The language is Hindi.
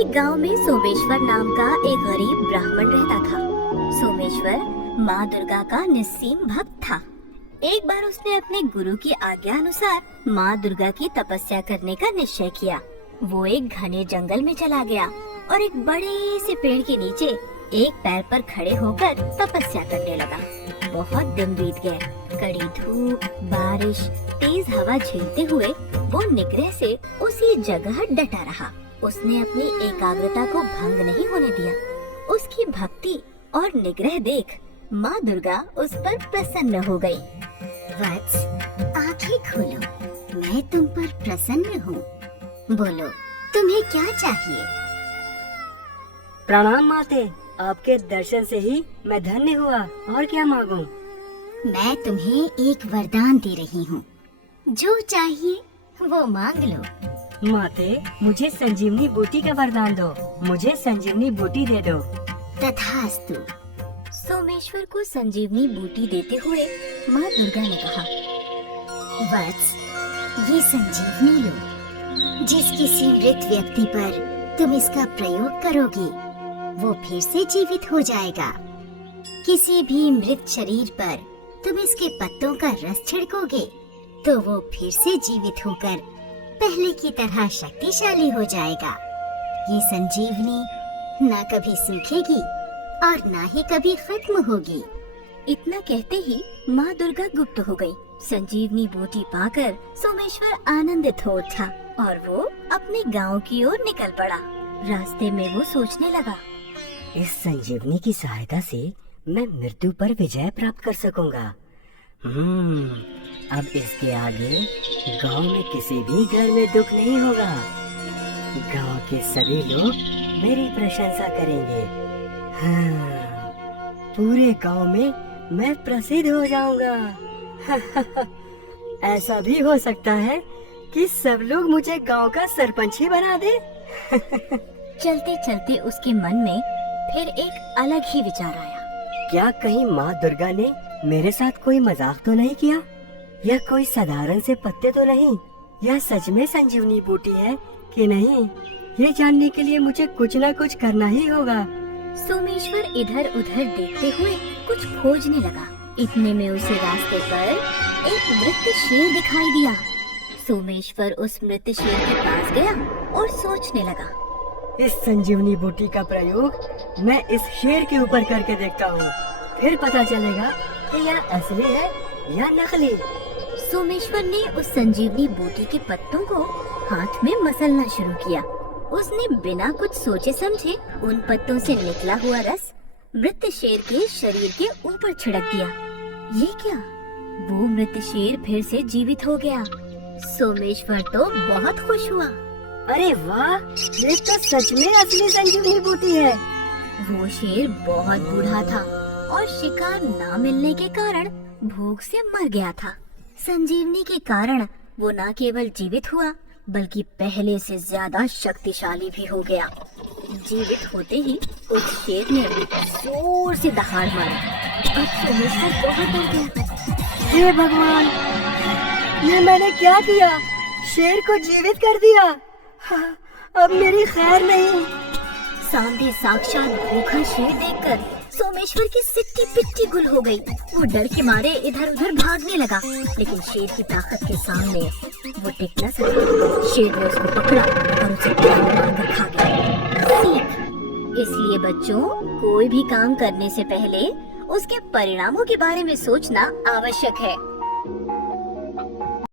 एक गांव में सोमेश्वर नाम का एक गरीब ब्राह्मण रहता था। सोमेश्वर माँ दुर्गा का निस्सीम भक्त था। एक बार उसने अपने गुरु की आज्ञा अनुसार माँ दुर्गा की तपस्या करने का निश्चय किया। वो एक घने जंगल में चला गया और एक बड़े से पेड़ के नीचे एक पैर पर खड़े होकर तपस्या करने लगा। बहुत दिन बीत गए। कड़ी धूप, बारिश, तेज हवा झेलते हुए वो निग्रह से उसी जगह डटा रहा। उसने अपनी एकाग्रता को भंग नहीं होने दिया। उसकी भक्ति और निग्रह देख माँ दुर्गा उस पर प्रसन्न हो गई। वत्स, आंखें खोलो, मैं तुम पर प्रसन्न हूँ। बोलो, तुम्हें क्या चाहिए? प्रणाम माते, आपके दर्शन से ही मैं धन्य हुआ। और क्या मांगूं? मैं तुम्हें एक वरदान दे रही हूँ। जो चाहिए वो मांग लो। माते, मुझे संजीवनी बूटी का वरदान दो। मुझे संजीवनी बूटी दे दो। तथास्तु। सोमेश्वर को संजीवनी बूटी देते हुए माँ दुर्गा ने कहा, वत्स, ये संजीवनी लो। जिस किसी मृत व्यक्ति पर तुम इसका प्रयोग करोगे वो फिर से जीवित हो जाएगा। किसी भी मृत शरीर पर तुम इसके पत्तों का रस छिड़कोगे तो वो फिर से जीवित होकर पहले की तरह शक्तिशाली हो जाएगा। ये संजीवनी ना कभी सूखेगी और ना ही कभी खत्म होगी। इतना कहते ही माँ दुर्गा गुप्त हो गई। संजीवनी बूटी पाकर सोमेश्वर आनंदित हो उठा और वो अपने गांव की ओर निकल पड़ा। रास्ते में वो सोचने लगा, इस संजीवनी की सहायता से मैं मृत्यु पर विजय प्राप्त कर सकूंगा। अब इसके आगे गांव में किसी भी घर में दुख नहीं होगा। गांव के सभी लोग मेरी प्रशंसा करेंगे। पूरे गांव में मैं प्रसिद्ध हो जाऊंगा। ऐसा भी हो सकता है कि सब लोग मुझे गांव का सरपंच ही बना दे। चलते चलते उसके मन में फिर एक अलग ही विचार आया। क्या कहीं माँ दुर्गा ने मेरे साथ कोई मजाक तो नहीं किया? यह कोई साधारण से पत्ते तो नहीं? यह सच में संजीवनी बूटी है कि नहीं? ये जानने के लिए मुझे कुछ न कुछ करना ही होगा। सोमेश्वर इधर उधर देखते हुए कुछ खोजने लगा। इतने में उसे रास्ते पर एक मृत शेर दिखाई दिया। सोमेश्वर उस मृत शेर के पास गया और सोचने लगा, इस संजीवनी बूटी का प्रयोग मैं इस शेर के ऊपर करके देखता हूँ। फिर पता चलेगा कि यह असली है या नकली। सोमेश्वर ने उस संजीवनी बूटी के पत्तों को हाथ में मसलना शुरू किया। उसने बिना कुछ सोचे समझे उन पत्तों से निकला हुआ रस मृत शेर के शरीर के ऊपर छिड़क दिया। ये क्या? वो मृत शेर फिर से जीवित हो गया। सोमेश्वर तो बहुत खुश हुआ। अरे वाह, ये तो सच में असली संजीवनी बूटी है। वो शेर बहुत बूढ़ा था और शिकार ना मिलने के कारण भूख से मर गया था। संजीवनी के कारण वो न केवल जीवित हुआ बल्कि पहले से ज्यादा शक्तिशाली भी हो गया। जीवित होते ही उस शेर ने जोर से दहाड़ मारी और सोमेश्वर बहुत डर गया। हे भगवान, ये मैंने क्या किया? शेर को जीवित कर दिया। अब मेरी खैर नहीं। सामने साक्षात भूखा शेर देखकर सोमेश्वर की सिट्टी पिट्टी गुल हो गई। वो डर के मारे इधर उधर भागने लगा, लेकिन शेर की ताकत के सामने वो टिक न सका। शेर ने उसको पकड़ा और उसे जान मारकर खा गया। सीख, इसलिए बच्चों, कोई भी काम करने से पहले उसके परिणामों के बारे में सोचना आवश्यक है।